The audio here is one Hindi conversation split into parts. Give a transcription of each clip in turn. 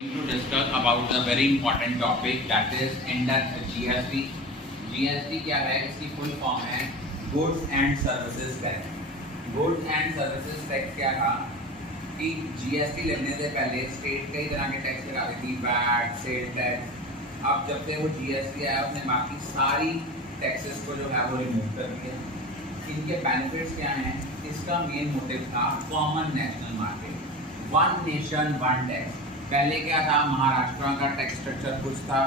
To discuss about a very important topic that is GST. GST क्या है? इसकी फुल फॉर्म है goods and services tax. Goods and services tax क्या था कि जीएसटी लगने से पहले स्टेट कई तरह के टैक्स लगा रही थी, वैट, सेल टैक्स। अब जब से वो जीएसटी आया उसने बाकी सारी टैक्सेस को जो है वो रिमूव कर दिया। इनके बेनिफिट्स क्या हैं? इसका मेन मोटिव था common national market, one nation one tax. पहले क्या था? महाराष्ट्र का टैक्स स्ट्रक्चर कुछ था,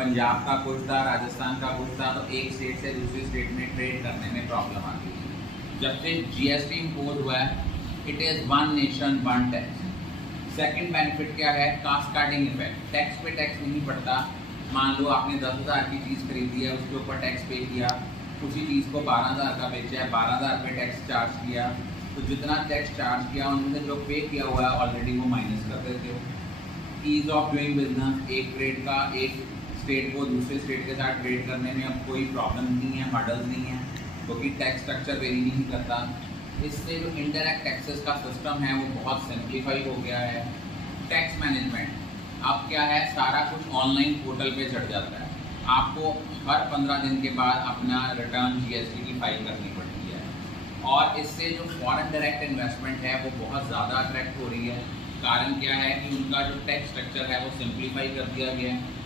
पंजाब का कुछ था, राजस्थान का कुछ था, तो एक स्टेट से दूसरी स्टेट में ट्रेड करने में प्रॉब्लम आती थी। जब से जीएसटी इम्पोज हुआ है, it is one nation one tax. Second benefit क्या है? Cascading effect. टैक्स पे टैक्स नहीं पड़ता। मान लो आपने 10,000 की चीज़ खरीदी है, उसके ऊपर टैक्स पे किया, उसी चीज़ को 12,000 का बेचा है, 12,000 पे टैक्स चार्ज किया, तो जितना टैक्स चार्ज किया उनसे जो पे किया हुआ है ऑलरेडी वो माइनस कर देते हो। ईज ऑफ डूइंग बिजनेस, एक ट्रेड का एक स्टेट को दूसरे स्टेट के साथ ट्रेड करने में अब कोई प्रॉब्लम नहीं है, मॉडल्स नहीं है, क्योंकि टैक्स स्ट्रक्चर वेरी नहीं करता। इससे जो इंडायरेक्ट टैक्सेस का सिस्टम है वो बहुत सिंप्लीफाई हो गया है। टैक्स मैनेजमेंट अब क्या है? सारा कुछ ऑनलाइन पोर्टल पे चढ़ जाता है। आपको हर 15 दिन के बाद अपना रिटर्न जीएसटी की फाइल करनी पड़ती है, और इससे जो फॉरेन डायरेक्ट इन्वेस्टमेंट है वो बहुत ज़्यादा अट्रैक्ट हो रही है। कारण क्या है कि उनका जो टैक्स स्ट्रक्चर है वो सिंप्लीफाई कर दिया गया है।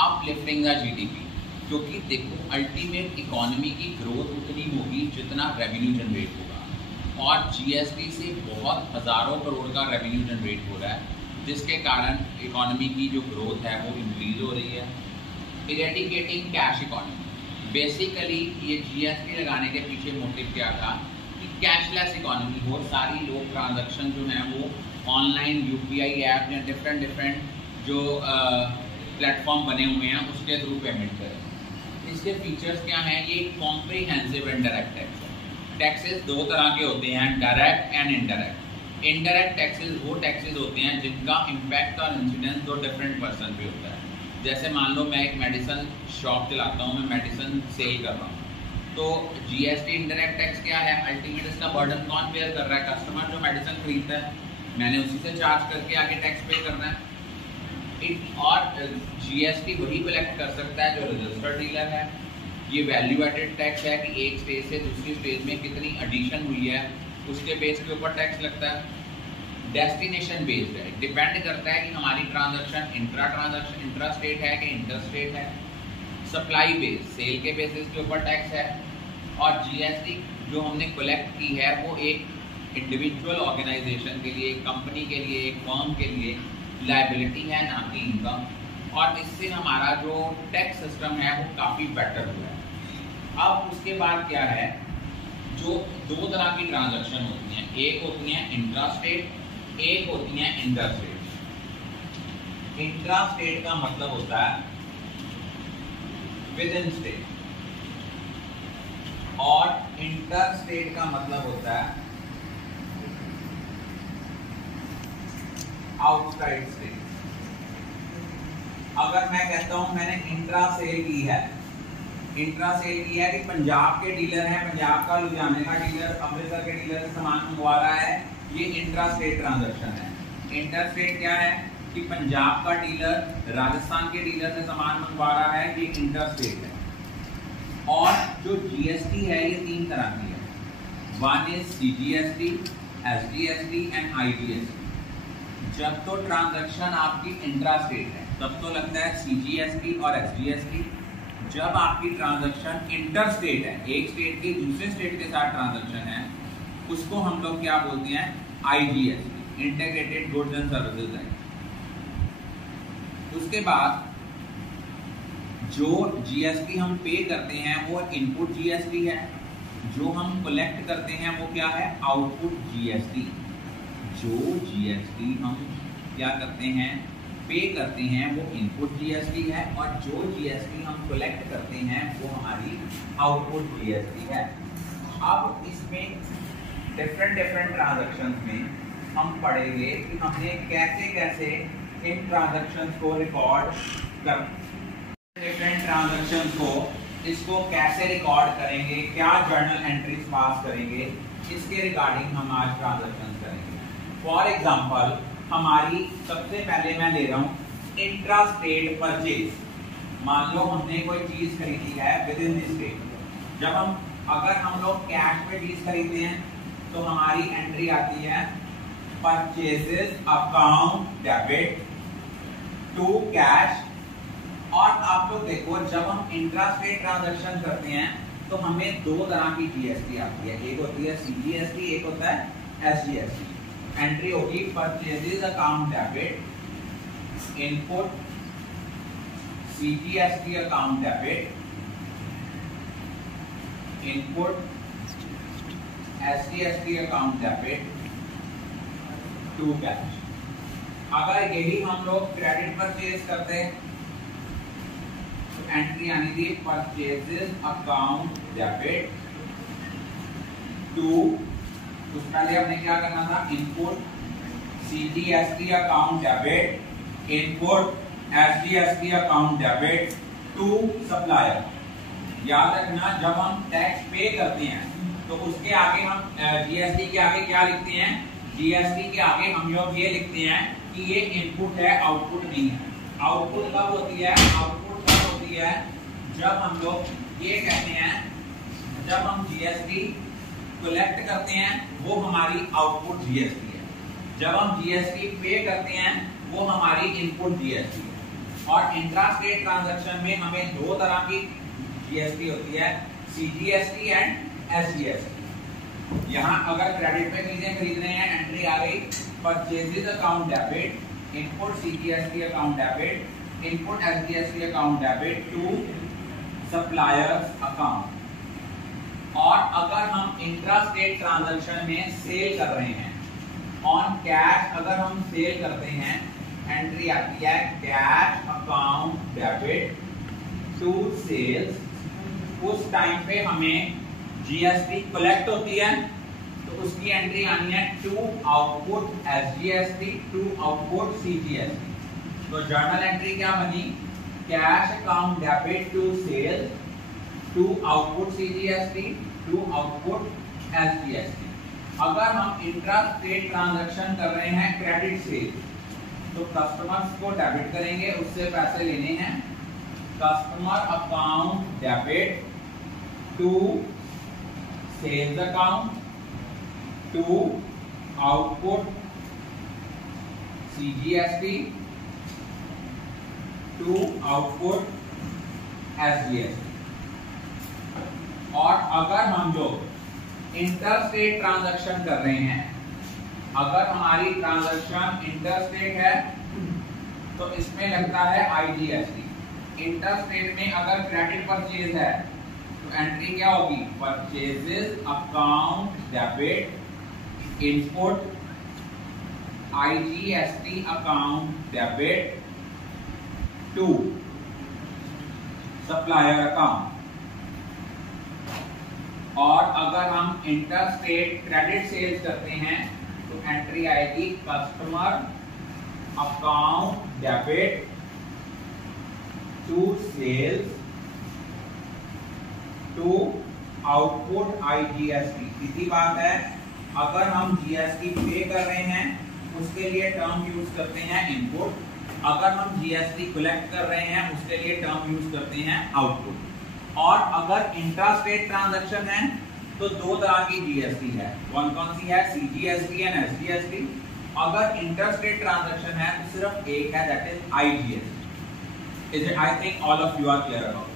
अपलिफ्टिंग द जीडीपी, क्योंकि देखो अल्टीमेट इकोनॉमी की ग्रोथ उतनी होगी जितना रेवेन्यू जनरेट होगा, और जीएसटी से बहुत हज़ारों करोड़ का रेवेन्यू जनरेट हो रहा है, जिसके कारण इकोनॉमी की जो ग्रोथ है वो इंक्रीज हो रही है। इरेडिकेटिंग कैश इकोनॉमी, बेसिकली ये जीएसटी लगाने के पीछे मोटिव क्या था कि कैशलेस इकोनॉमी हो, सारी लोग ट्रांजैक्शन जो हैं वो ऑनलाइन यूपीआई ऐप या डिफरेंट जो प्लेटफॉर्म बने हुए हैं उसके थ्रू पेमेंट करें। इसके फीचर्स क्या हैं? ये कॉम्प्रिहेंसिव इनडायरेक्ट टैक्स है। टैक्सेस दो तरह के होते हैं, direct and indirect. Indirect taxes वो टैक्सेस होते हैं जिनका इम्पैक्ट और इंसिडेंस दो डिफरेंट पर्सन पे होता है। जैसे मान लो मैं एक मेडिसिन शॉप चलाता हूँ, मैं मेडिसिन सेल कर रहा हूँ, तो जीएसटी इंडायरेक्ट टैक्स क्या है? अल्टीमेट इसका बर्डन कौन बेयर कर रहा है? कस्टमर जो मेडिसिन खरीदता है, मैंने उसी से चार्ज करके आगे टैक्स पे करना है। और जीएसटी वही कलेक्ट कर सकता है जो रजिस्टर्ड डीलर है। ये वैल्यू एडेड टैक्स है कि एक स्टेज से दूसरी स्टेज में कितनी एडिशन हुई है उसके बेस के ऊपर टैक्स लगता है। डेस्टिनेशन बेस्ड है, डिपेंड करता है कि हमारी ट्रांजैक्शन इंट्रा स्टेट है कि इंटर स्टेट है। सप्लाई बेस्ड, सेल के बेसिस के ऊपर टैक्स है। और जीएसटी जो हमने कलेक्ट की है वो एक इंडिविजुअल ऑर्गेनाइजेशन के लिए, एक कंपनी के लिए, एक फर्म के लिए लायबिलिटी है, ना कि इनकम। और इससे हमारा जो टैक्स सिस्टम है वो काफ़ी बेटर हुआ है। अब उसके बाद क्या है? जो दो तरह की ट्रांजैक्शन होती हैं, एक होती हैं इंट्रा स्टेट, एक होती है इंटर स्टेट। इंट्रा स्टेट का मतलब होता है विद इन स्टेट, और इंटर स्टेट का मतलब होता है आउटसाइड स्टेट। अगर मैं कहता हूं मैंने इंट्रा सेल की है, इंट्रा सेल की है कि पंजाब के डीलर हैं, पंजाब का लुधियाने का डीलर अमृतसर के डीलर से सामान मंगवा रहा है, ये इंट्रा स्टेट ट्रांजैक्शन है। इंटर स्टेट क्या है कि पंजाब का डीलर राजस्थान के डीलर से सामान मंगवा रहा है, ये इंटर स्टेट है। और जो जीएसटी है ये तीन तरह की है। One is CGST, SGST and IGST. जब तो ट्रांजैक्शन आपकी इंट्रा स्टेट है तब तो लगता है सीजीएसटी और एसजीएसटी। जब आपकी ट्रांजैक्शन इंटर स्टेट है, एक स्टेट के दूसरे स्टेट के साथ ट्रांजैक्शन है, उसको हम लोग क्या बोलते हैं? IGST, integrated goods and services act. उसके बाद जो जीएसटी हम पे करते हैं वो इनपुट जीएसटी है, जो हम कलेक्ट करते हैं वो क्या है? Output GST. जो जीएसटी हम क्या करते हैं? पे करते हैं वो इनपुट जीएसटी है, और जो जीएसटी हम कलेक्ट करते हैं वो हमारी आउटपुट जीएसटी है। अब इसमें डिफरेंट ट्रांजैक्शंस में हम पढ़ेंगे कि हमने कैसे कैसे इन ट्रांजैक्शंस को रिकॉर्ड कर, डिफरेंट ट्रांजैक्शंस को इसको कैसे रिकॉर्ड करेंगे, क्या जर्नल एंट्रीज पास करेंगे, इसके रिगार्डिंग हम आज ट्रांजैक्शंस करेंगे। फॉर एग्जांपल हमारी सबसे पहले मैं ले रहा हूँ इंट्रा स्टेट परचेज। मान लो हमने कोई चीज खरीदी है विद इन द स्टेट। जब अगर हम लोग कैश पे चीज खरीदते हैं तो हमारी एंट्री आती है purchases account debit to cash. और आप लोग देखो जब हम इंट्रा स्टेट ट्रांजैक्शन करते हैं तो हमें दो तरह की जीएसटी आती है, एक होती है सीजीएसटी, एक होता है एसजीएसटी। एंट्री होगी purchases account debit input CGST account debit input SGST account debit to cash. अगर यही हम लोग क्रेडिट परचेज करते हैं तो एंट्री आनी थी परचेजेस अकाउंट डेबिट टू, उस पहले हमने क्या करना था input CGST account debit input SGST account debit to supplier. याद रखना जब हम टैक्स पे करते हैं तो उसके आगे हम जीएसटी के आगे क्या लिखते हैं, जीएसटी के आगे हम लोग ये लिखते हैं कि ये इनपुट है आउटपुट नहीं है। आउटपुट कब होती है, आउटपुट कब होती है जब हम लोग ये कहते हैं, जब हम जीएसटी कलेक्ट करते हैं वो हमारी आउटपुट जीएसटी है, जब हम जीएसटी पे करते हैं वो हमारी इनपुट जीएसटी है। और इंट्रा स्टेट ट्रांजैक्शन में हमें दो तरह की जीएसटी होती है, सीजीएसटी एंड एसजीएसटी। यहाँ अगर क्रेडिट पे चीजें खरीद रहे हैं एंट्री आ गई purchases account debit input CGST account debit input SGST account debit to suppliers account. और अगर हम इंट्रा स्टेट ट्रांजैक्शन में सेल कर रहे हैं ऑन कैश, अगर हम सेल करते हैं एंट्री आती है cash account debit to sales. उस टाइम पे हमें जीएसटी कलेक्ट होती है तो उसकी एंट्री आनी है to output SGST to output CGST. तो जर्नल एंट्री क्या बनी, cash account debit to sales to output CGST to output SGST. अगर हम इंट्रा स्टेट ट्रांजैक्शन कर रहे हैं क्रेडिट से तो कस्टमर्स को डेबिट करेंगे, उससे पैसे लेने हैं, customer account debit to sales account to output CGST to output SGST. और अगर हम लोग इंटर स्टेट ट्रांजैक्शन कर रहे हैं, अगर हमारी ट्रांजैक्शन इंटर स्टेट है तो इसमें लगता है आईजीएसटी। इंटर स्टेट में अगर क्रेडिट परचेज है तो एंट्री क्या होगी purchases account debit input IGST account debit to supplier account. और अगर हम इंटर स्टेट क्रेडिट सेल्स करते हैं तो एंट्री आएगी customer account debit to sales to output IGST. सीधी बात है, अगर हम जीएसटी पे कर रहे हैं उसके लिए टर्म यूज करते हैं इनपुट, अगर हम जीएसटी कलेक्ट कर रहे हैं उसके लिए टर्म यूज करते हैं आउटपुट। और अगर इंट्रा स्टेट ट्रांजैक्शन है तो दो तरह की जीएसटी है, कौन कौन सी है, सीजीएसटी एंड एसजीएसटी। अगर इंटर स्टेट ट्रांजैक्शन है तो सिर्फ एक है, that is IGST. I think all of you are clear about.